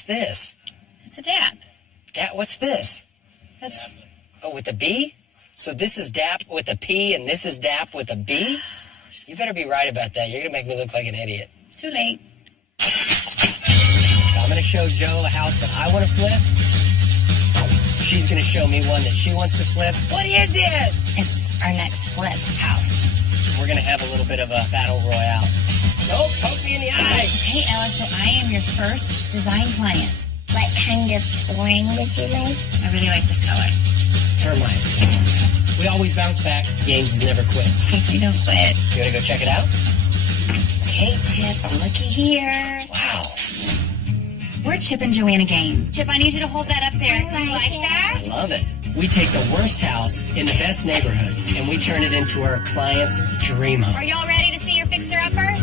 What's this? It's a DAP. What's this? That's... Oh, with a B? So this is DAP with a P, and this is DAP with a B? You better be right about that. You're going to make me look like an idiot. Too late. So I'm going to show Joe a house that I want to flip. She's going to show me one that she wants to flip. What is this? It's our next flipped house. We're going to have a little bit of a battle royale. Nope, poke me in the eye. Hey, Ella, so I am your first design client. What kind of flooring would you like? I really like this color. Termites. We always bounce back. Games is never quit. We don't quit. You want to go check it out? Okay, Chip, looky here. Wow. We're Chip and Joanna Gaines. Chip, I need you to hold that up there. Do you like that? I love it. We take the worst house in the best neighborhood, and we turn it into our client's dream home. Are y'all ready to see your fixer-upper?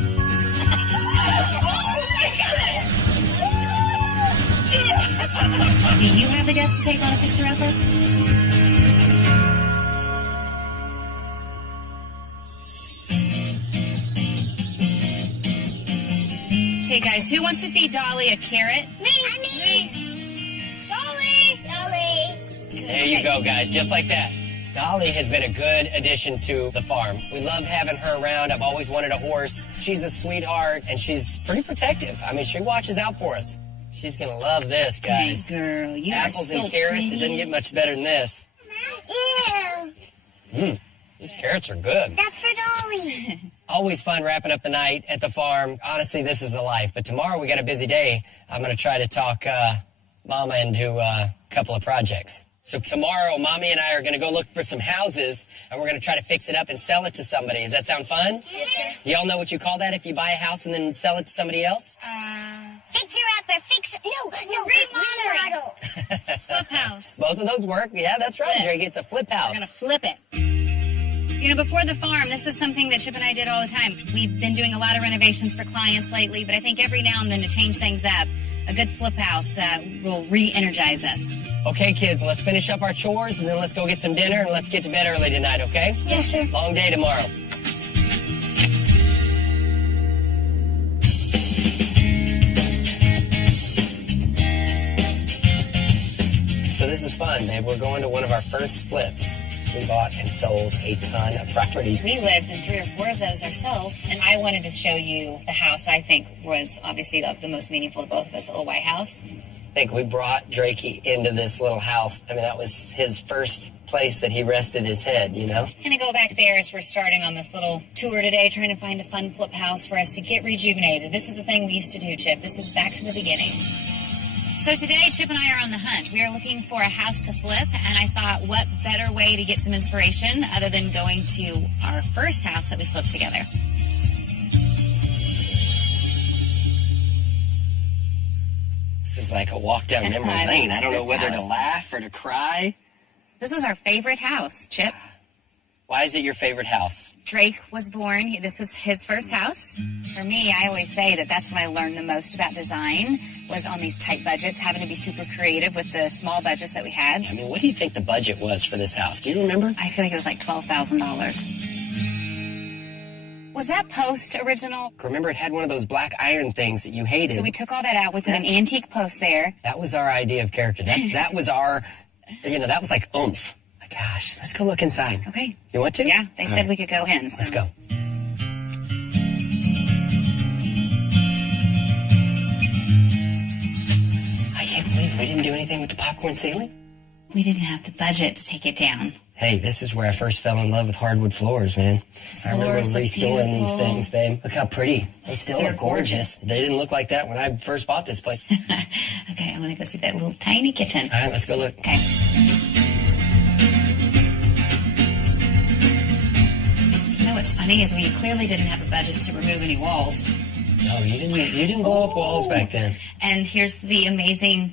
Do you have the guts to take on a fixer-upper? Okay, guys, who wants to feed Dolly a carrot? Me. Dolly. There you go, guys, just like that. Dolly has been a good addition to the farm. We love having her around. I've always wanted a horse. She's a sweetheart, and she's pretty protective. I mean, she watches out for us. She's going to love this, guys. Hey, girl, you Apples are so and carrots, pretty. it doesn't get much better than this. Ew. These carrots are good. That's for Dolly. Always fun wrapping up the night at the farm. Honestly, this is the life. But tomorrow we got a busy day. I'm going to try to talk Mama into a couple of projects. So tomorrow, Mommy and I are going to go look for some houses, and we're going to try to fix it up and sell it to somebody. Does that sound fun? Yes, sir. Y'all know what you call that if you buy a house and then sell it to somebody else? Fixer-upper, remodel. Flip house. Both of those work. Yeah, that's right, Drake. It's a flip house. We're going to flip it. You know, before the farm, this was something that Chip and I did all the time. We've been doing a lot of renovations for clients lately, but I think every now and then to change things up, a good flip house will re-energize us. Okay, kids, let's finish up our chores, and then let's go get some dinner, and let's get to bed early tonight, okay? Yes, sir. Long day tomorrow. So this is fun, babe. We're going to one of our first flips. We bought and sold a ton of properties. We lived in 3 or 4 of those ourselves, and I wanted to show you the house I think was obviously the most meaningful to both of us, a little white house. I think we brought Drakey into this little house. I mean, that was his first place that he rested his head, you know? I'm gonna go back there as we're starting on this little tour today, trying to find a fun flip house for us to get rejuvenated. This is the thing we used to do, Chip. This is back to the beginning. So today, Chip and I are on the hunt. We are looking for a house to flip, and I thought, what better way to get some inspiration other than going to our first house that we flipped together. This is like a walk down memory I lane. love I don't know this whether to house. laugh or to cry. This is our favorite house, Chip. Why is it your favorite house? Drake was born. This was his first house. For me, I always say that that's when I learned the most about design, was on these tight budgets, having to be super creative with the small budgets that we had. I mean, what do you think the budget was for this house? Do you remember? I feel like it was like $12,000. Was that post original? Remember, it had one of those black iron things that you hated. So we took all that out. We put an antique post there. That was our idea of character. That was our, that was like oomph. My gosh, let's go look inside. Okay. You want to? Yeah, they All said right. we could go in. So. Let's go. I can't believe we didn't do anything with the popcorn ceiling. We didn't have the budget to take it down. Hey, this is where I first fell in love with hardwood floors, man. I remember Floors look restoring these beautiful. things, babe. Look how pretty. They still They're look gorgeous. They didn't look like that when I first bought this place. Okay, I want to go see that little tiny kitchen. All right, let's go look. Okay. You know what's funny is we clearly didn't have a budget to remove any walls. No, you didn't blow up walls back then. And here's the amazing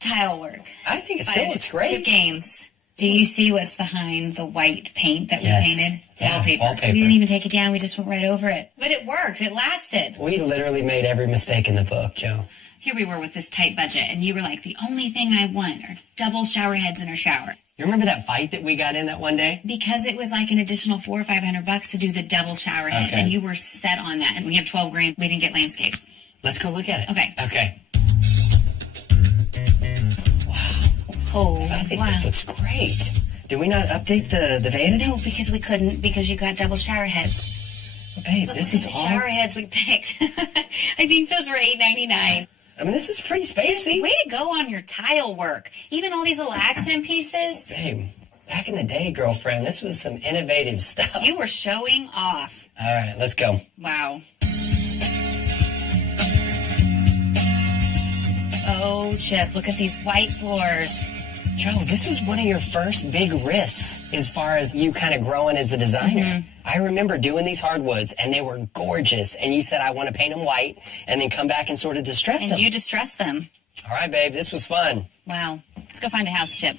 tile work. I think it still looks great. Chip Gaines. Do you see what's behind the white paint that Yes. we painted? Yeah, wallpaper. We didn't even take it down. We just went right over it. But it worked. It lasted. We literally made every mistake in the book, Joe. Here we were with this tight budget, and you were like, the only thing I want are double shower heads in our shower. You remember that fight that we got in that one day? Because it was like an additional $400 or $500 to do the double shower head, Okay. and you were set on that. And when you have $12,000, we didn't get landscape. Let's go look at it. Okay. Okay. Oh, I think wow. this looks great. Did we not update the vanity? No, because we couldn't, because you got double shower heads. Well, babe, Look this at is the all... shower heads we picked. I think those were $8.99. I mean, this is pretty spacey. Way to go on your tile work. Even all these little accent pieces. Babe, back in the day, girlfriend, this was some innovative stuff. You were showing off. All right, let's go. Wow. Oh, Chip, look at these white floors. Joe, this was one of your first big risks as far as you kind of growing as a designer. Mm-hmm. I remember doing these hardwoods, and they were gorgeous, and you said, I want to paint them white, and then come back and sort of distress them. And you distressed them. All right, babe, this was fun. Wow. Let's go find a house, Chip.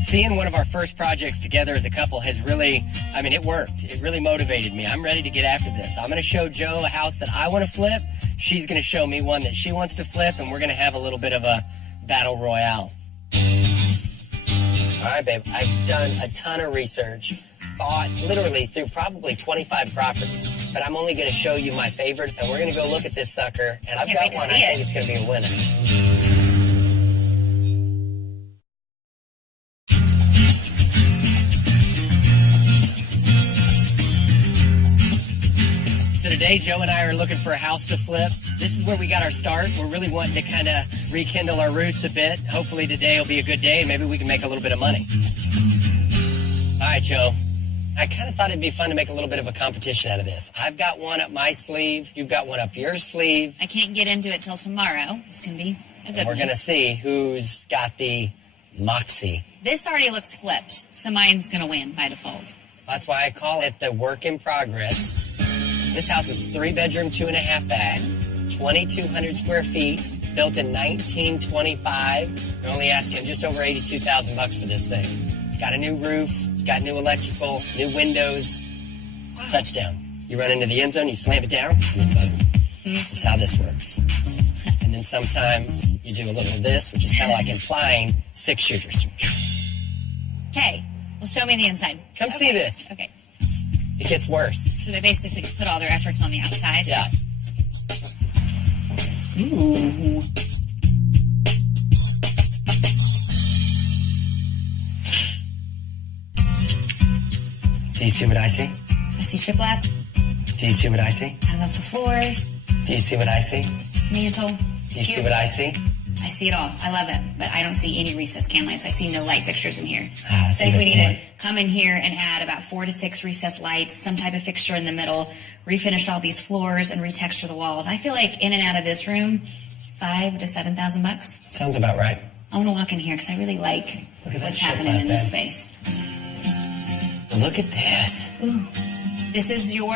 Seeing one of our first projects together as a couple has really, I mean, it worked. It really motivated me. I'm ready to get after this. I'm going to show Joe a house that I want to flip. She's going to show me one that she wants to flip, and we're going to have a little bit of a battle royale. All right, babe, I've done a ton of research, thought literally through probably 25 properties, but I'm only going to show you my favorite, and we're going to go look at this sucker, and I've Can't got wait to one see I think it. it's going to be a winner. So today, Joe and I are looking for a house to flip. This is where we got our start. We're really wanting to kind of rekindle our roots a bit. Hopefully today will be a good day, and maybe we can make a little bit of money. All right, Joe. I kind of thought it'd be fun to make a little bit of a competition out of this. I've got one up my sleeve. You've got one up your sleeve. I can't get into it till tomorrow. It's going to be a good We're one. going to see who's got the moxie. This already looks flipped, so mine's going to win by default. That's why I call it the work in progress. This house is 3-bedroom, 2.5 bath, 2,200 square feet, built in 1925. They're only asking just over $82,000 for this thing. It's got a new roof, it's got new electrical, new windows. Touchdown. You run into the end zone, you slam it down, and then boom. This is how this works. And then sometimes you do a little of this, which is kind of like implying 6-shooters. Okay, well, show me the inside. Come see this. Okay, It gets worse. so they basically put all their efforts on the outside. Yeah. Ooh. Do you see what I see? I see shiplap. Do you see what I see? I love the floors, Do you see what I see? mantle. Do you see what I see? I see it all. I love it, but I don't see any recessed can lights. I see no light fixtures in here. Ah, I that's a think good we need point. to come in here and add about 4 to 6 recessed lights, some type of fixture in the middle, refinish all these floors, and retexture the walls. I feel like in and out of this room, $5,000 to $7,000. Sounds about right. I want to walk in here because I really like Look at that what's shit happening like in this that. space. Look at this. Ooh. This is your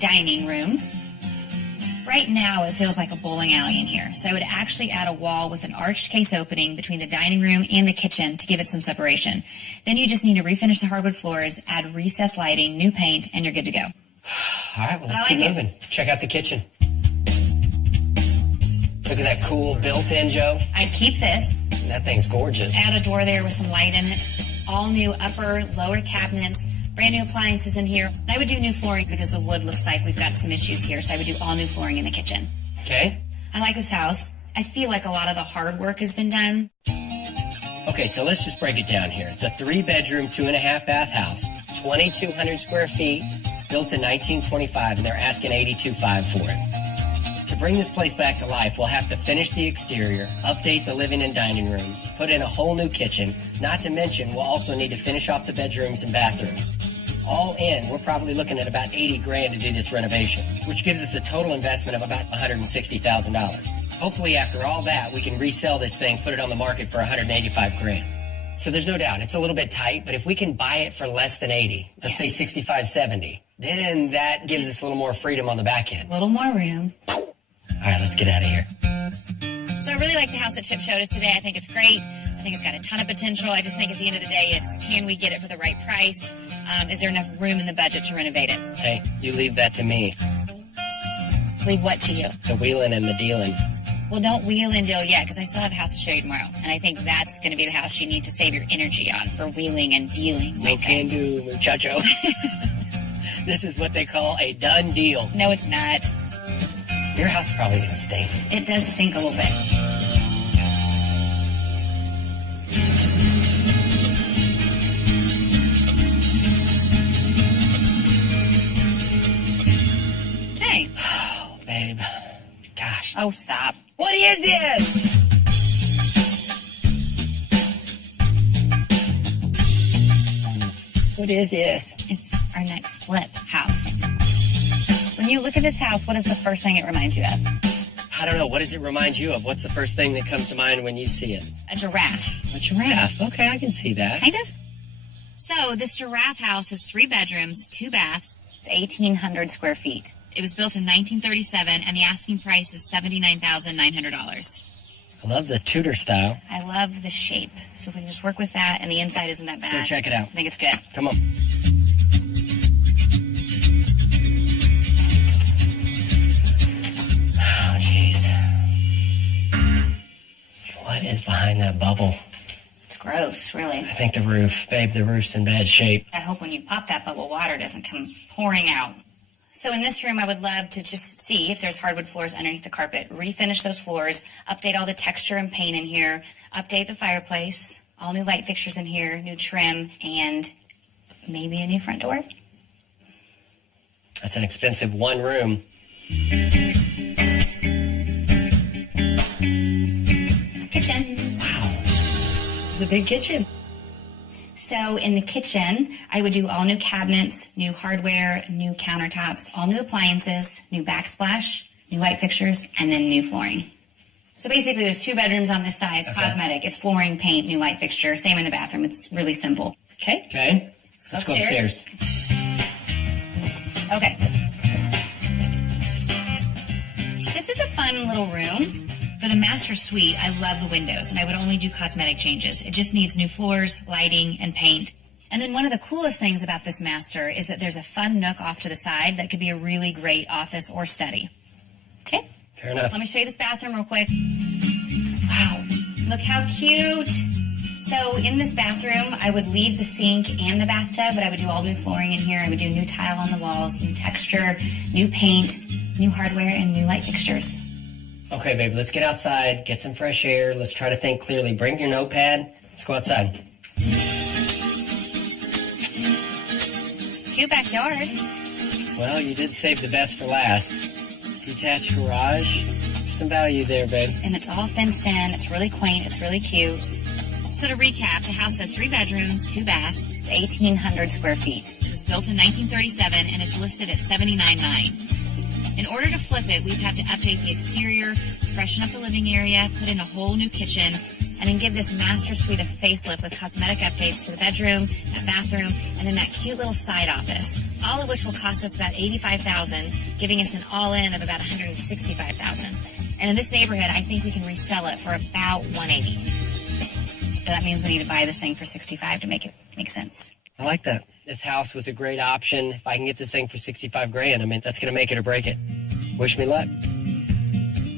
dining room. Right now, it feels like a bowling alley in here. So I would actually add a wall with an arched case opening between the dining room and the kitchen to give it some separation. Then you just need to refinish the hardwood floors, add recessed lighting, new paint, and you're good to go. All right, well, let's I keep like it. moving. Check out the kitchen. Look at that cool built-in, Joe. I'd keep this, That thing's gorgeous. add a door there with some light in it, all new upper, lower cabinets, brand new appliances in here. I would do new flooring because the wood looks like we've got some issues here, so I would do all new flooring in the kitchen. Okay? I like this house. I feel like a lot of the hard work has been done. Okay, so let's just break it down here. It's a 3-bedroom, 2.5 bath house, 2,200 square feet, built in 1925, and they're asking $82,500 for it. To bring this place back to life, we'll have to finish the exterior, update the living and dining rooms, put in a whole new kitchen, not to mention we'll also need to finish off the bedrooms and bathrooms. All in, we're probably looking at about $80,000 to do this renovation, which gives us a total investment of about $160,000. Hopefully, after all that, we can resell this thing, put it on the market for $185,000. So there's no doubt, it's a little bit tight, but if we can buy it for less than 80, let's say 65, 70, then that gives us a little more freedom on the back end. A little more room. All right, let's get out of here. So I really like the house that Chip showed us today. I think it's great. I think it's got a ton of potential. I just think at the end of the day, it's can we get it for the right price? Is there enough room in the budget to renovate it? Hey, you leave that to me. Leave what to you? The wheeling and the dealing. Well, don't wheel and deal yet, because I still have a house to show you tomorrow. And I think that's going to be the house you need to save your energy on for wheeling and dealing. No can do, muchacho. This is what they call a done deal. No, it's not. Your house is probably going to stink. It does stink a little bit. gosh. Oh, stop. What is this? What is this? It's our next flip house. When you look at this house, what is the first thing it reminds you of? I don't know. What does it remind you of? What's the first thing that comes to mind when you see it? A giraffe. A giraffe. Okay, I can see that. Kind of. So this giraffe house is 3 bedrooms, 2 baths. It's 1,800 square feet. It was built in 1937, and the asking price is $79,900. I love the Tudor style. I love the shape. So if we can just work with that, and the inside isn't that bad. Let's go check it out. I think it's good. Come on. Oh, jeez. What is behind that bubble? It's gross, really. I think the roof. Babe, the roof's in bad shape. I hope when you pop that bubble, water doesn't come pouring out. So in this room, I would love to just see if there's hardwood floors underneath the carpet, refinish those floors, update all the texture and paint in here, update the fireplace, all new light fixtures in here, new trim, and maybe a new front door. That's an expensive one room. Kitchen. Wow. This is a big kitchen. So in the kitchen, I would do all new cabinets, new hardware, new countertops, all new appliances, new backsplash, new light fixtures, and then new flooring. So basically there's 2 bedrooms on this size, Okay. cosmetic. It's flooring, paint, new light fixture. Same in the bathroom. It's really simple. Okay? Okay. Let's go upstairs. Okay. This is a fun little room. For the master suite, I love the windows, and I would only do cosmetic changes. It just needs new floors, lighting, and paint. And then one of the coolest things about this master is that there's a fun nook off to the side that could be a really great office or study. Okay? Fair enough. Let me show you this bathroom real quick. Wow, look how cute. So in this bathroom, I would leave the sink and the bathtub, but I would do all new flooring in here. I would do new tile on the walls, new texture, new paint, new hardware, and new light fixtures. Okay, babe, let's get outside, get some fresh air. Let's try to think clearly. Bring your notepad. Let's go outside. Cute backyard. Well, you did save the best for last. Detached garage. Some value there, babe. And it's all fenced in. It's really quaint. It's really cute. So to recap, the house has 3 bedrooms, 2 baths. It's 1,800 square feet. It was built in 1937 and is listed at $79,900. In order to flip it, we'd have to update the exterior, freshen up the living area, put in a whole new kitchen, and then give this master suite a facelift with cosmetic updates to the bedroom, that bathroom, and then that cute little side office, all of which will cost us about $85,000, giving us an all-in of about $165,000. And in this neighborhood, I think we can resell it for about $180,000. So that means we need to buy this thing for $65,000 to make it make sense. I like that. This house was a great option. If I can get this thing for $65,000, I mean, that's going to make it or break it. Wish me luck.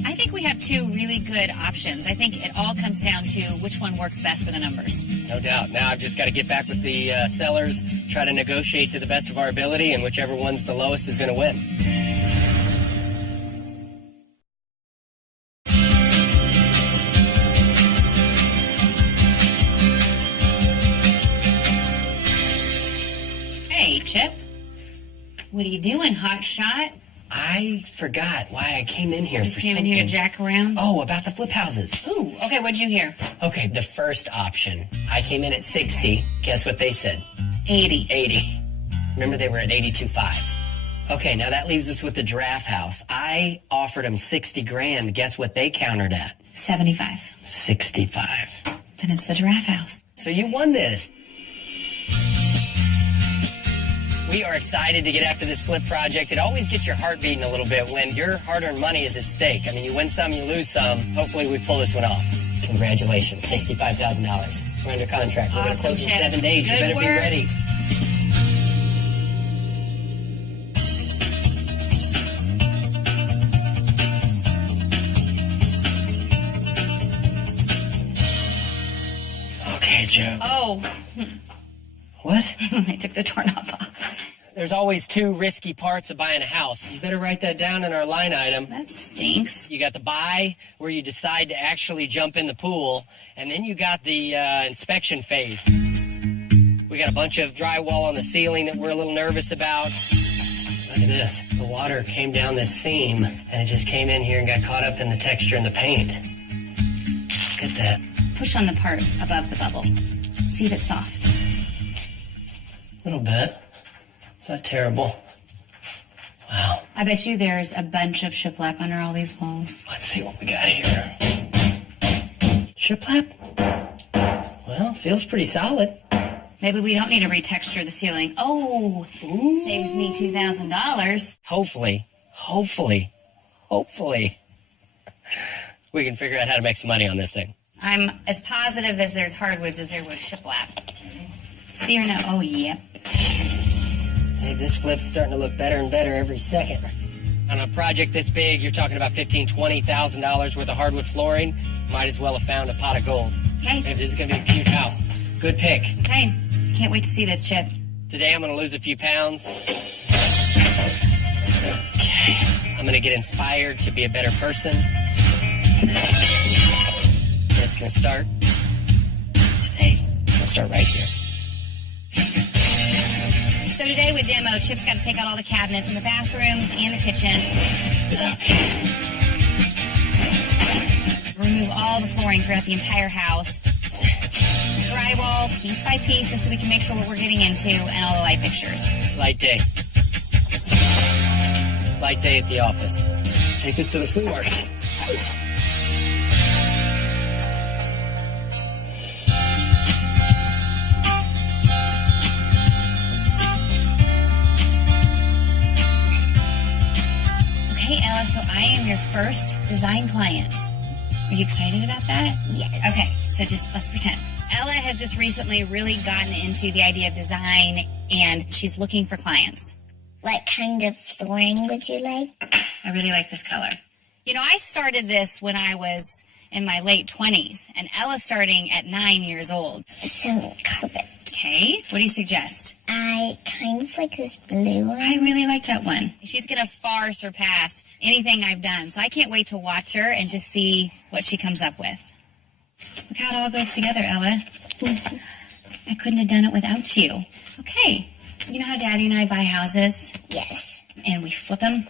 I think we have 2 really good options. I think it all comes down to which one works best for the numbers. No doubt. Now I've just got to get back with the sellers, try to negotiate to the best of our ability, and whichever one's the lowest is going to win. Hey, Chip. What are you doing, hot shot? I forgot why I came in here Just for came in something. here to jack around? Oh, about the flip houses. Ooh, okay, what'd you hear? Okay, the first option. I came in at 60. Guess what they said? 80. 80. Remember, they were at 82.5. Okay, now that leaves us with the giraffe house. I offered them $60,000. Guess what they countered at? 75. 65. Then it's the giraffe house. So you won this. We are excited to get after this flip project. It always gets your heart beating a little bit when your hard-earned money is at stake. I mean, you win some, you lose some. Hopefully we pull this one off. Congratulations, $65,000. We're under contract. We're going to Awesome, close in Chip. 7 days. Good You better be work. ready. Okay, Joe. Oh, What? I took the doorknob off. There's always 2 risky parts of buying a house. You better write that down in our line item. That stinks. You got the buy, where you decide to actually jump in the pool, and then you got the inspection phase. We got a bunch of drywall on the ceiling that we're a little nervous about. Look at this. The water came down this seam, and it just came in here and got caught up in the texture in the paint. Look at that. Push on the part above the bubble. See if it's soft. A little bit. It's not terrible. Wow. I bet you there's a bunch of shiplap under all these walls. Let's see what we got here. Shiplap? Well, feels pretty solid. Maybe we don't need to retexture the ceiling. Oh, Ooh. saves me $2,000. Hopefully, we can figure out how to make some money on this thing. I'm as positive as there's hardwoods as there was shiplap. See or no? Oh, yep. Babe, this flip's starting to look better and better every second. On a project this big, you're talking about $15,000, $20,000 worth of hardwood flooring. Might as well have found a pot of gold. Okay. Babe, this is going to be a cute house. Good pick. Okay. Can't wait to see this, Chip. Today I'm going to lose a few pounds. Okay. I'm going to get inspired to be a better person. And it's going to start today. I'll start right here. So today with demo, Chip's got to take out all the cabinets in the bathrooms and the kitchen. Okay. Remove all the flooring throughout the entire house. Drywall piece by piece just so we can make sure what we're getting into and all the light fixtures. Light day. Light day at the office. Take this to the floor. Okay, Ella, so I am your first design client. Are you excited about that? Yes. Okay, so let's pretend. Ella has just recently really gotten into the idea of design, and she's looking for clients. What kind of flooring would you like? I really like this color. You know, I started this when I was in my late 20s, and Ella's starting at 9 years old. Some carpet. Okay, what do you suggest? I kind of like this blue one. I really like that one. She's going to far surpass anything I've done, so I can't wait to watch her and just see what she comes up with. Look how it all goes together, Ella. I couldn't have done it without you. Okay, you know how Daddy and I buy houses? Yes. And we flip them?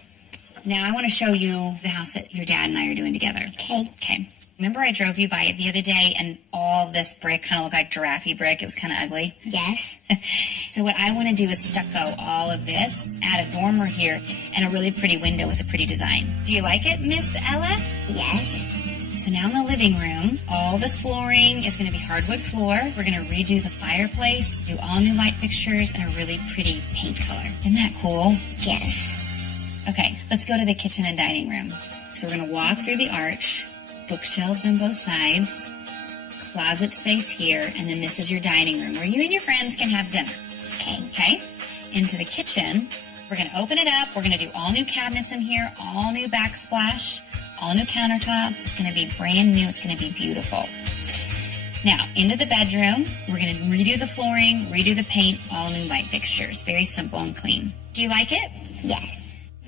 Now I want to show you the house that your dad and I are doing together. Okay. Okay. Remember I drove you by it the other day and all this brick kind of looked like giraffe brick? It was kind of ugly. Yes. So what I want to do is stucco all of this, add a dormer here, and a really pretty window with a pretty design. Do you like it, Miss Ella? Yes. So now in the living room, all this flooring is going to be hardwood floor. We're going to redo the fireplace, do all new light fixtures, and a really pretty paint color. Isn't that cool? Yes. Okay, let's go to the kitchen and dining room. So we're going to walk through the arch, bookshelves on both sides, closet space here, and then this is your dining room where you and your friends can have dinner. Okay? Into the kitchen, we're going to open it up. We're going to do all new cabinets in here, all new backsplash, all new countertops. It's going to be brand new. It's going to be beautiful. Now, into the bedroom, we're going to redo the flooring, redo the paint, all new light fixtures. Very simple and clean. Do you like it? Yes.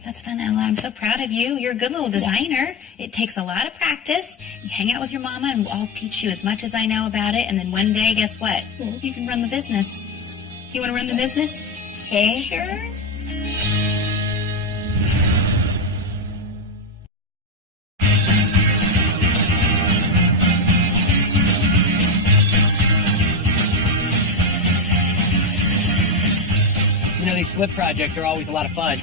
That's fun, Ella. I'm so proud of you. You're a good little designer. It takes a lot of practice. You hang out with your mama, and I'll teach you as much as I know about it. And then one day, guess what? You can run the business. You want to run the business? Sure. Sure. You know, these flip projects are always a lot of fun.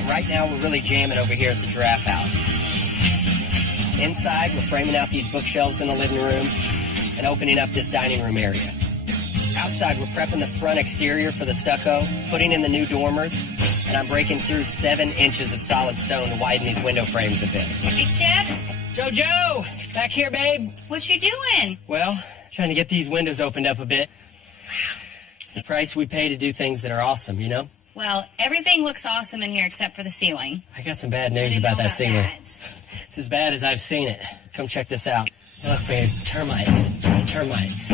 And right now, we're really jamming over here at the Giraffe House. Inside, we're framing out these bookshelves in the living room and opening up this dining room area. Outside, we're prepping the front exterior for the stucco, putting in the new dormers, and I'm breaking through 7 inches of solid stone to widen these window frames a bit. Hey, Chip. Jojo! Back here, babe! What you doing? Well, trying to get these windows opened up a bit. It's the price we pay to do things that are awesome, you know? Well, everything looks awesome in here except for the ceiling. I got some bad I news didn't about know that ceiling. that. It's as bad as I've seen it. Come check this out. Look, babe, termites. Termites.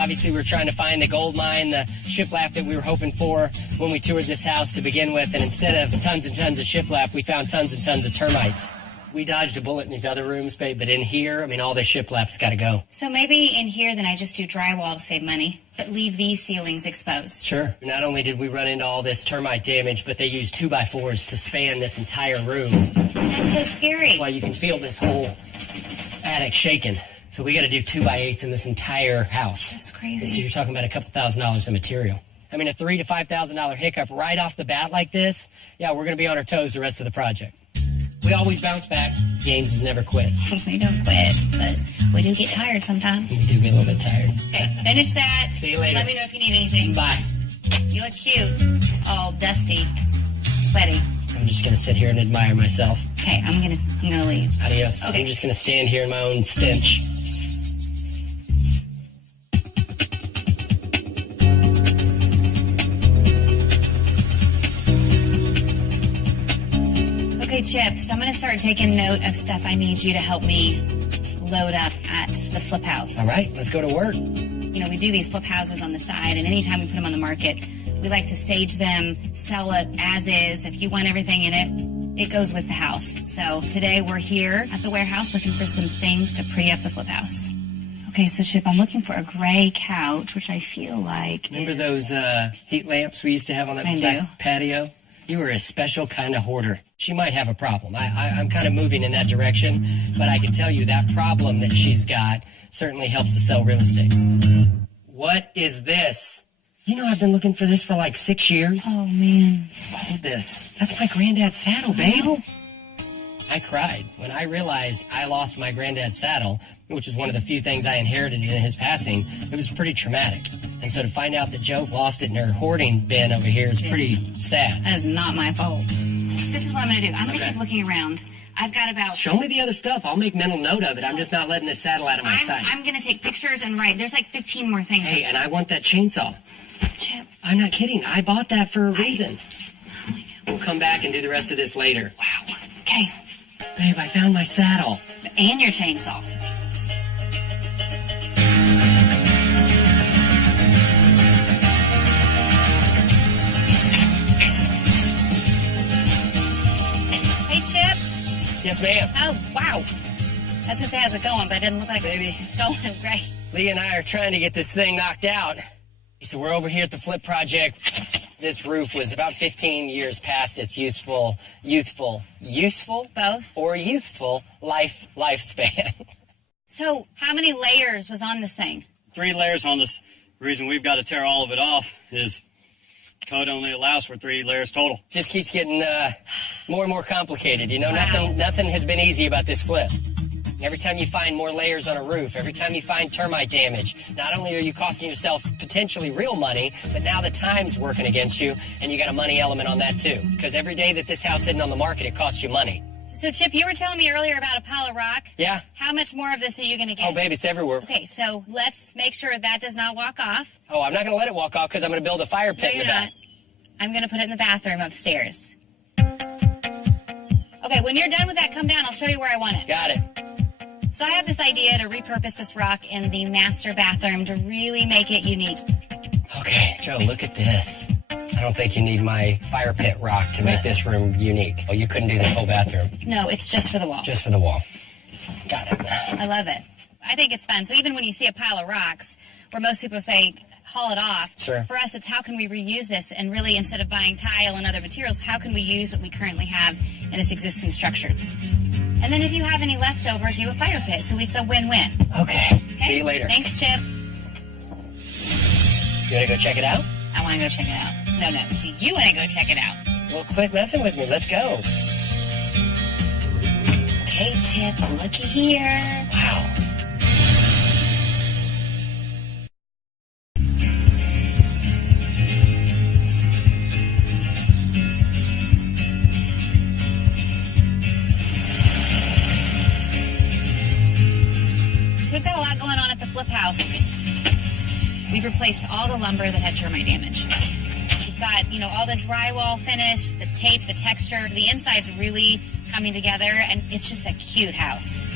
Obviously, we're trying to find the gold mine, the shiplap that we were hoping for when we toured this house to begin with, and instead of tons and tons of shiplap, we found tons and tons of termites. We dodged a bullet in these other rooms, babe, but in here, I mean, all this shiplap's got to go. So maybe in here, then I just do drywall to save money. but leave these ceilings exposed. Sure. Not only did we run into all this termite damage, but they used 2x4s to span this entire room. That's so scary. That's why you can feel this whole attic shaking. So we got to do 2x8s in this entire house. That's crazy. So you're talking about a couple $1,000s of material. I mean, a $3,000 to $5,000 hiccup right off the bat like this, yeah, we're going to be on our toes the rest of the project. We always bounce back. Gaines has never quit. We don't quit, but we do get tired sometimes. We do get a little bit tired. Okay, finish that. See you later. Let me know if you need anything. Bye. You look cute. All dusty, sweaty. I'm just going to sit here and admire myself. Okay, I'm gonna leave. Adios. Okay. I'm just going to stand here in my own stench. Okay, Chip, so I'm going to start taking note of stuff I need you to help me load up at the flip house. All right, let's go to work. You know, we do these flip houses on the side, and anytime we put them on the market, we like to stage them, sell it as is. If you want everything in it, it goes with the house. So today we're here at the warehouse looking for some things to pretty up the flip house. Okay, so Chip, I'm looking for a gray couch, which I feel like Remember those heat lamps we used to have on that back patio? You were a special kind of hoarder. She might have a problem. I'm kind of moving in that direction, but I can tell you that problem that she's got certainly helps us sell real estate. What is this? You know I've been looking for this for like 6 years. Oh, man. Hold this. That's my granddad's saddle, babe. I cried when I realized I lost my granddad's saddle, which is one of the few things I inherited in his passing. It was pretty traumatic. And so to find out that Joe lost it in her hoarding bin over here is pretty sad. That is not my fault. This is what I'm going to do. I'm going to keep looking around. I've got about... Show me the other stuff. I'll make mental note of it. I'm just not letting this saddle out of my sight. I'm going to take pictures and write. There's like 15 more things. Hey, and I want that chainsaw. Chip. I'm not kidding. I bought that for a reason. Oh, my God. We'll come back and do the rest of this later. Wow. Okay. Babe, I found my saddle. And your chainsaw. Hey, Chip. Yes, ma'am. Oh, wow. I was going to say, how's it going, but it didn't look like Baby. it's going great. Lee and I are trying to get this thing knocked out. So we're over here at the flip project. This roof was about 15 years past its useful Both? or youthful lifespan. So, how many layers was on this thing? 3 layers on this. The reason we've got to tear all of it off is code only allows for 3 layers total. Just keeps getting more and more complicated. You know, Wow. nothing has been easy about this flip. Every time you find more layers on a roof, every time you find termite damage, not only are you costing yourself potentially real money, but now the time's working against you, and you got a money element on that too. Because every day that this house isn't on the market, it costs you money. So, Chip, you were telling me earlier about a pile of rock. Yeah? How much more of this are you going to get? Oh, babe, it's everywhere. Okay, so let's make sure that does not walk off. Oh, I'm not going to let it walk off because I'm going to build a fire pit No, in you're the not. back. I'm going to put it in the bathroom upstairs. Okay, when you're done with that, come down. I'll show you where I want it. Got it. So I have this idea to repurpose this rock in the master bathroom to really make it unique. Okay, Joe, look at this. I don't think you need my fire pit rock to make this room unique. Oh, you couldn't do this whole bathroom. No, it's just for the wall. Just for the wall. Got it. I love it. I think it's fun. So even when you see a pile of rocks, where most people say, haul it off, Sure. for us, it's how can we reuse this? And really, instead of buying tile and other materials, how can we use what we currently have in this existing structure? And then if you have any leftover, do a fire pit. So it's a win-win. Okay. See you later. Thanks, Chip. You want to go check it out? I want to go check it out. No. Do you want to go check it out? Well, quit messing with me. Let's go. Okay, Chip, looky here. Wow. So we've got a lot going on at the flip house. We've replaced all the lumber that had termite damage. We've got, all the drywall finish, the tape, the texture. The inside's really coming together, and it's just a cute house.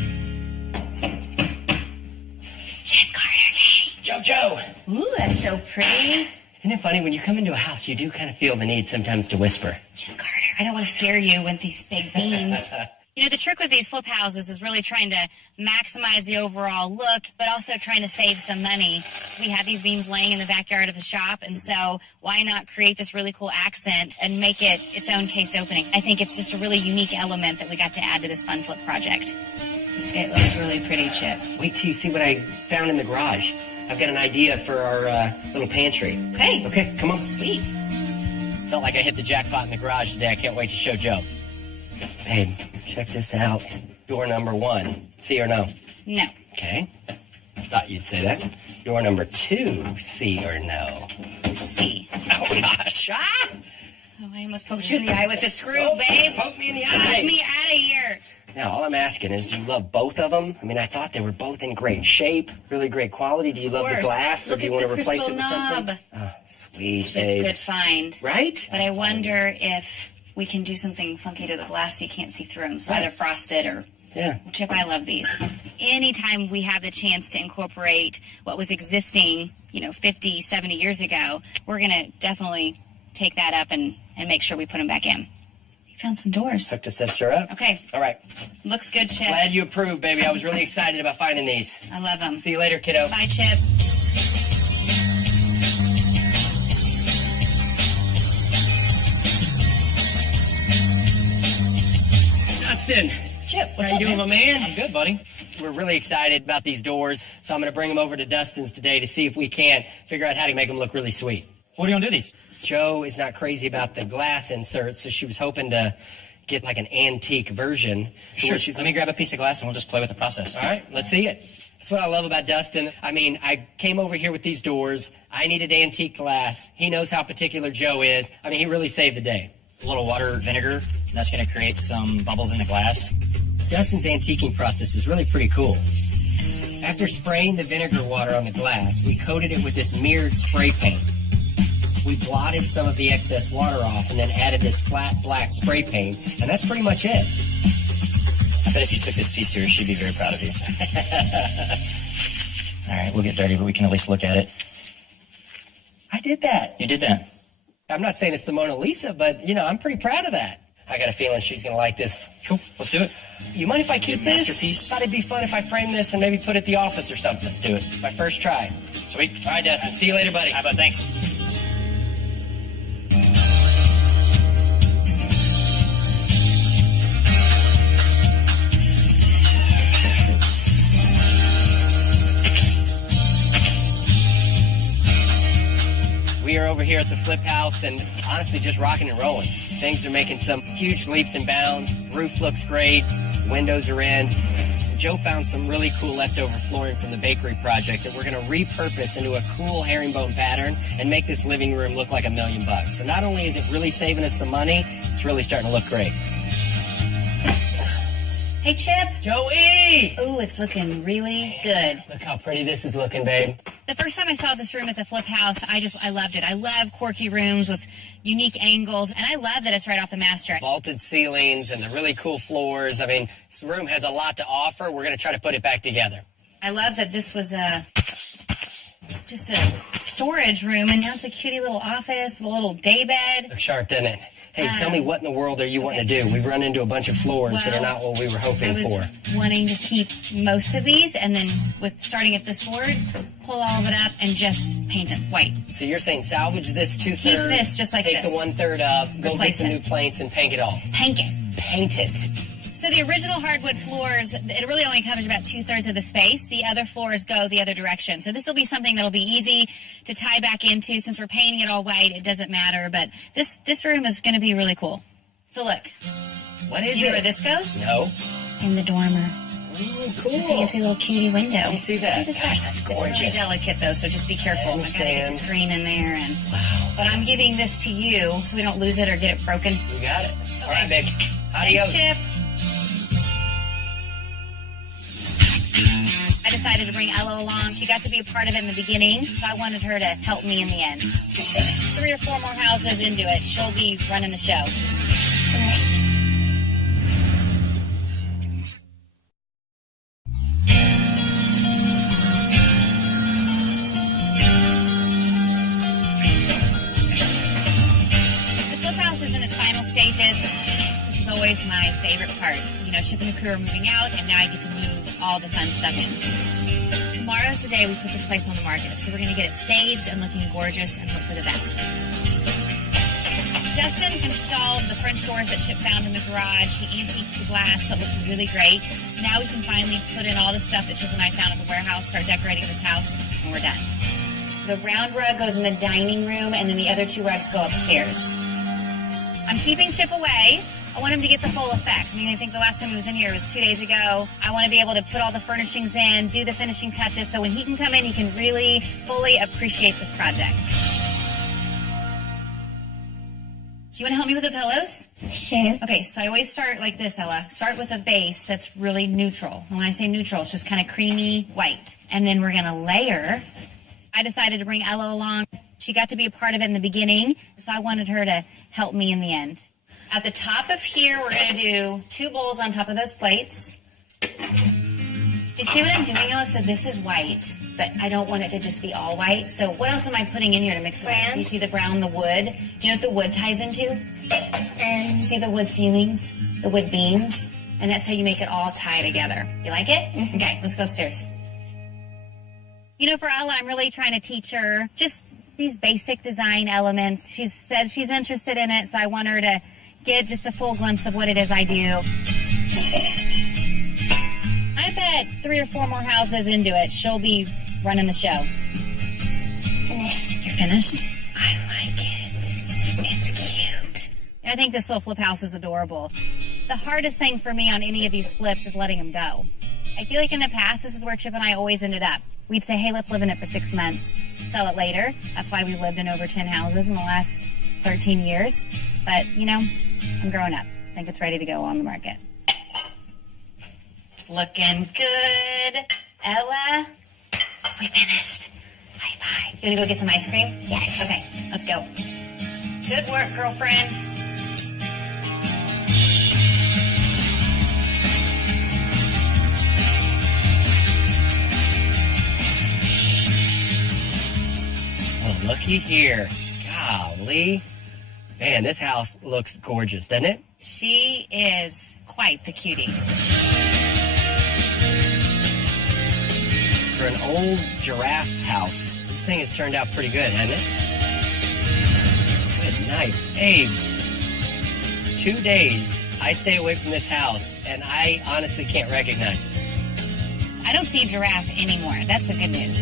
Chip Carter, Joe. Ooh, that's so pretty. Isn't it funny? When you come into a house, you do kind of feel the need sometimes to whisper. Chip Carter, I don't want to scare you with these big beams. The trick with these flip houses is really trying to maximize the overall look, but also trying to save some money. We have these beams laying in the backyard of the shop, and so why not create this really cool accent and make it its own case opening? I think it's just a really unique element that we got to add to this fun flip project. It looks really pretty, Chip. Wait till you see what I found in the garage. I've got an idea for our little pantry. Okay. Okay, come on. Sweet. Felt like I hit the jackpot in the garage today. I can't wait to show Joe. Babe, check this out. Door number 1. See or no? No. Okay. Thought you'd say that. Door number 2. See or no? See. Oh, gosh. Ah! Oh, I almost poked you in the eye with a screw, Oh, babe. Poke me in the Get eye. me out of here. Now, all I'm asking is, do you love both of them? I mean, I thought they were both in great shape, really great quality. Do you love the course. glass, or Look do you at want the to replace crystal it with something? knob. Oh, sweet, Chip, babe. good find. Right? But I wonder if we can do something funky to the glass so you can't see through them. So either frosted or... Yeah. Chip, I love these. Anytime we have the chance to incorporate what was existing, 50, 70 years ago, we're going to definitely take that up and make sure we put them back in. You found some doors. Hooked a sister up. Okay. All right. Looks good, Chip. Glad you approved, baby. I was really excited about finding these. I love them. See you later, kiddo. Bye, Chip. Dustin. Chip, what's How up, you doing, man? my man? I'm good, buddy. We're really excited about these doors, so I'm going to bring them over to Dustin's today to see if we can figure out how to make them look really sweet. What are you gonna do these? Joe is not crazy about the glass inserts, so she was hoping to get like an antique version. Sure. Let me grab a piece of glass and we'll just play with the process. All right, let's see it. That's what I love about Dustin. I mean, I came over here with these doors. I needed antique glass. He knows how particular Joe is. I mean, he really saved the day. A little water, vinegar, that's gonna create some bubbles in the glass. Dustin's antiquing process is really pretty cool. After spraying the vinegar water on the glass, we coated it with this mirrored spray paint. We blotted some of the excess water off and then added this flat black spray paint, and that's pretty much it. I bet if you took this piece to her, she'd be very proud of you. All right, we'll get dirty, but we can at least look at it. I did that. You did that. I'm not saying it's the Mona Lisa, but, I'm pretty proud of that. I got a feeling she's going to like this. Cool, let's do it. You mind if I keep this? Masterpiece. Thought it'd be fun if I framed this and maybe put it at the office or something. Do it. My first try. Sweet. All right, Dustin. See you later, buddy. How about thanks? We are over here at the Flip House and honestly just rocking and rolling. Things are making some huge leaps and bounds. Roof looks great. Windows are in. Joe found some really cool leftover flooring from the bakery project that we're going to repurpose into a cool herringbone pattern and make this living room look like $1 million. So not only is it really saving us some money, it's really starting to look great. Hey, Chip. Joey! Ooh, it's looking really good. Look how pretty this is looking, babe. The first time I saw this room at the Flip House, I loved it. I love quirky rooms with unique angles, and I love that it's right off the master. Vaulted ceilings and the really cool floors. I mean, this room has a lot to offer. We're going to try to put it back together. I love that this was just a storage room, and now it's a cutie little office, a little day bed. Looks sharp, doesn't it? Hey, tell me what in the world are you wanting to do? We've run into a bunch of floors that are not what we were hoping I was for. wanting to keep most of these, and then with starting at this board, pull all of it up and just paint them white. So you're saying salvage this 2/3? Keep this just like take this. the 1/3 up, go get Replace some it. new plates and paint it all. Paint it. Paint it. So the original hardwood floors, it really only covers about 2/3 of the space. The other floors go the other direction. So this will be something that'll be easy to tie back into. Since we're painting it all white, it doesn't matter. But this room is going to be really cool. So look. What is Do you know it? where this goes? No. In the dormer. Oh, It's a cool. fancy little cutie window. Let me see that. Look at Gosh, that's It's really gorgeous. delicate though, so just be careful. I gotta get the understand. screen in there, and Wow. but I'm giving this to you so we don't lose it or get it broken. You got it. All right, Okay. babe. Adios. Thanks, Chip. I decided to bring Ella along. She got to be a part of it in the beginning, so I wanted her to help me in the end. 3 or 4 more houses into it, she'll be running the show. The Flip House is in its final stages. This is always my favorite part. Chip and the crew are moving out, and now I get to move all the fun stuff in. tomorrow's the day we put this place on the market. So we're going to get it staged and looking gorgeous and hope for the best. Dustin installed the French doors that Chip found in the garage. He antiqued the glass, so it looks really great. Now we can finally put in all the stuff that Chip and I found at the warehouse, start decorating this house, and we're done. The round rug goes in the dining room, and then the other 2 rugs go upstairs. I'm keeping Chip away. I want him to get the full effect. I mean, I think the last time he was in here was 2 days ago. I want to be able to put all the furnishings in, do the finishing touches, so when he can come in, he can really fully appreciate this project. Do you want to help me with the pillows? Sure. Okay, so I always start like this, Ella. Start with a base that's really neutral. And when I say neutral, it's just kind of creamy white. And then we're going to layer. I decided to bring Ella along. She got to be a part of it in the beginning, so I wanted her to help me in the end. At the top of here, we're going to do 2 bowls on top of those plates. Do you see what I'm doing, Ella? So this is white, but I don't want it to just be all white. So what else am I putting in here to mix it up? Brown. You see the brown, the wood? Do you know what the wood ties into? See the wood ceilings, the wood beams? And that's how you make it all tie together. You like it? Mm-hmm. Okay, let's go upstairs. You know, for Ella, I'm really trying to teach her just these basic design elements. She says she's interested in it, so I want her to get just a full glimpse of what it is I do. I bet 3 or 4 more houses into it, she'll be running the show. Finished. You're finished? I like it. It's cute. I think this little flip house is adorable. The hardest thing for me on any of these flips is letting them go. I feel like in the past, this is where Chip and I always ended up. We'd say, hey, let's live in it for 6 months, sell it later. That's why we lived in over 10 houses in the last 13 years. But, you know, I'm growing up. I think it's ready to go on the market. Looking good. Ella, we finished. High five. You want to go get some ice cream? Yes. Okay, let's go. Good work, girlfriend. Oh, looky here. Golly. Man, this house looks gorgeous, doesn't it? She is quite the cutie. For an old giraffe house, this thing has turned out pretty good, hasn't it? Good night, babe. 2 days, I stay away from this house, and I honestly can't recognize it. I don't see giraffe anymore. That's the good news.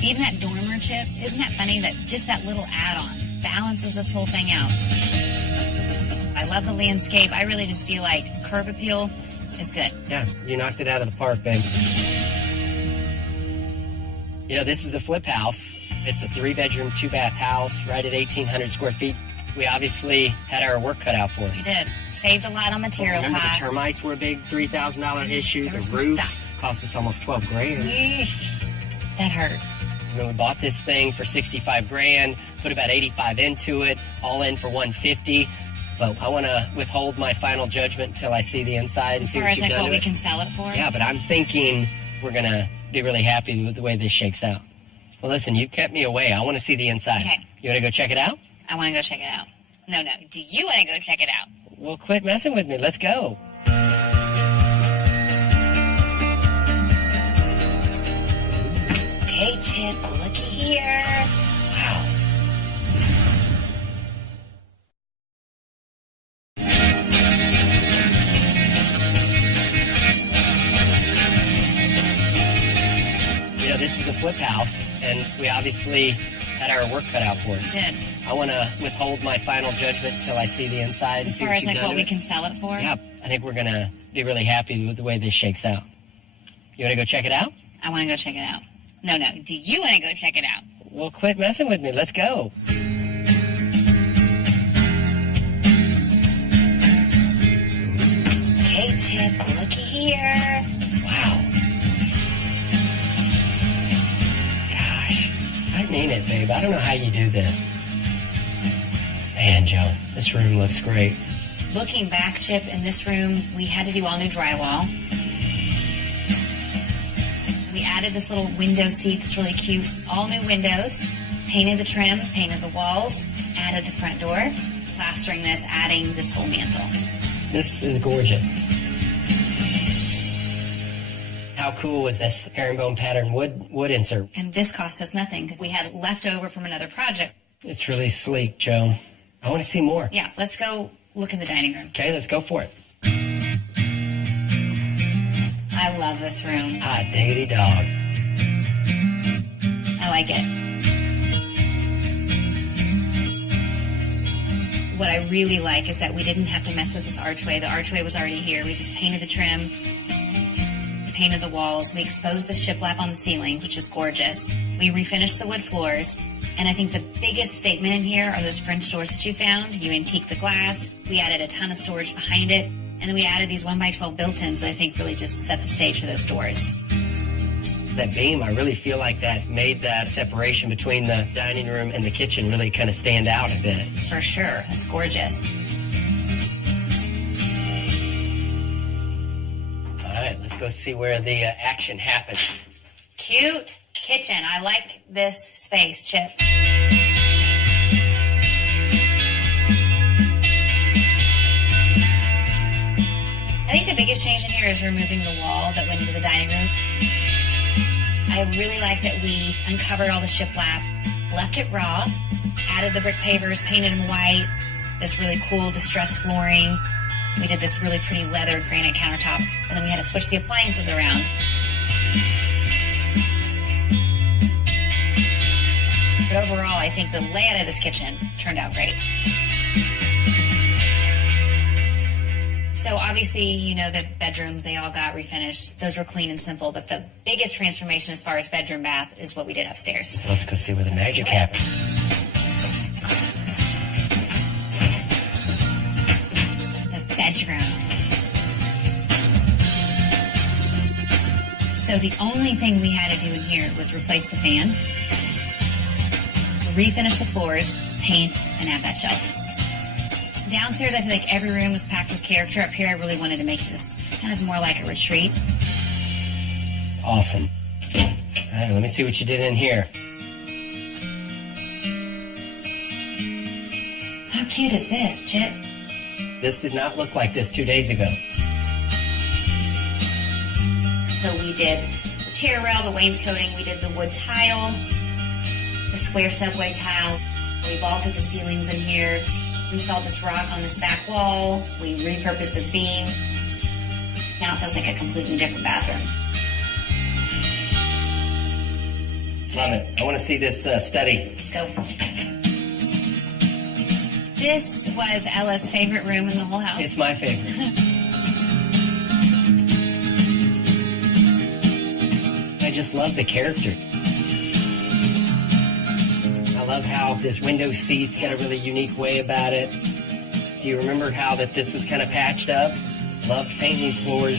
Even that dormer, Chip, isn't that funny that just that little add-on balances this whole thing out? I love the landscape. I really just feel like curb appeal is good. Yeah, you knocked it out of the park, babe. You know, this is the flip house. It's a 3-bedroom, 2-bath house right at 1,800 square feet. We obviously had our work cut out for us. We did. Saved a lot on material Remember costs. the termites were a big $3,000 issue. There The was some roof stuff. cost us almost $12,000. Yeesh. That hurt. You know, we bought this thing for $65,000, put about $85,000 into it, all in for $150,000. But I want to withhold my final judgment until I see the inside and As see far what as you've like done what to we it. can sell it for? Yeah, but I'm thinking we're going to be really happy with the way this shakes out. Well, listen, you kept me away. I want to see the inside. Okay. You want to go check it out? I want to go check it out. No. Do you want to go check it out? Well, quit messing with me. Let's go. Okay, Chip, looky here. Wow. You know, this is the flip house, and we obviously had our work cut out for us. We did. I want to withhold my final judgment until I see the inside and As see far what as you've like done what to we it. can sell it for? Yeah, I think we're going to be really happy with the way this shakes out. You want to go check it out? I want to go check it out. No. Do you want to go check it out? Well, quit messing with me. Let's go. Okay, Chip, looky here. Wow. Gosh, I mean it, babe. I don't know how you do this. Man, Joe, this room looks great. Looking back, Chip, in this room, we had to do all new drywall. We added this little window seat that's really cute. All new windows. Painted the trim, painted the walls, added the front door, plastering this, adding this whole mantle. This is gorgeous. How how cool was this herringbone pattern wood insert? And this cost us nothing because we had left over from another project. It's really sleek, Joe. I want to see more. Yeah, let's go look in the dining room. Okay, let's go for it. I love this room. Hot diggity dog. I like it. What I really like is that we didn't have to mess with this archway. The archway was already here. We just painted the trim, painted the walls. We exposed the shiplap on the ceiling, which is gorgeous. We refinished the wood floors. And I think the biggest statement in here are those French doors that you found. You antiqued the glass. We added a ton of storage behind it. And then we added these 1x12 built-ins that I think really just set the stage for those doors. That beam, I really feel like that made that separation between the dining room and the kitchen really kind of stand out a bit. For sure. That's gorgeous. All right, let's go see where the action happens. Cute kitchen. I like this space, Chip. I think the biggest change in here is removing the wall that went into the dining room. I really like that we uncovered all the shiplap, left it raw, added the brick pavers, painted them white, this really cool distressed flooring. We did this really pretty leather granite countertop, and then we had to switch the appliances around. But overall, I think the layout of this kitchen turned out great. So obviously, you know, the bedrooms, they all got refinished. Those were clean and simple, but the biggest transformation as far as bedroom bath is what we did upstairs. Let's go see where the magic happens. The bedroom. So the only thing we had to do in here was replace the fan, refinish the floors, paint, and add that shelf. Downstairs, I feel like every room was packed with character. Up here, I really wanted to make it just kind of more like a retreat. Awesome. All right, let me see what you did in here. How cute is this, Chip? This did not look like this 2 days ago. So we did the chair rail, the wainscoting, we did the wood tile, the square subway tile. We vaulted the ceilings in here. Installed this rock on this back wall. We repurposed this beam. Now it feels like a completely different bathroom. Love it. I want to see this study. Let's go. This was Ella's favorite room in the whole house. It's my favorite. I just love the character. I love how this window seat's got a really unique way about it. Do you remember how that this was kind of patched up? Loved painting these floors.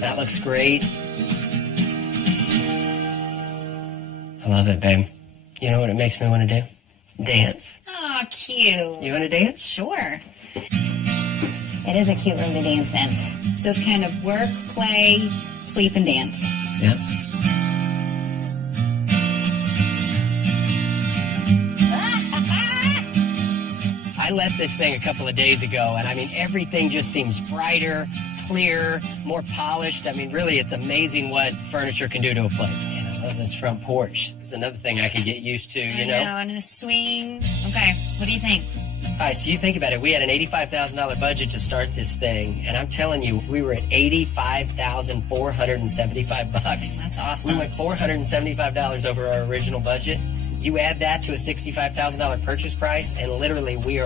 That looks great. I love it, babe. You know what it makes me want to do? Dance. Oh, cute. You want to dance? Sure. It is a cute room to dance in. So it's kind of work, play, sleep, and dance. Yep. I left this thing a couple of days ago, and I mean, everything just seems brighter, clearer, more polished. I mean, really, it's amazing what furniture can do to a place. And I love this front porch. It's another thing I can get used to, you know? And the swing. Okay, what do you think? All right, so you think about it. We had an $85,000 budget to start this thing, and I'm telling you, we were at $85,475. That's awesome. We went $475 over our original budget. You add that to a $65,000 purchase price, and literally we are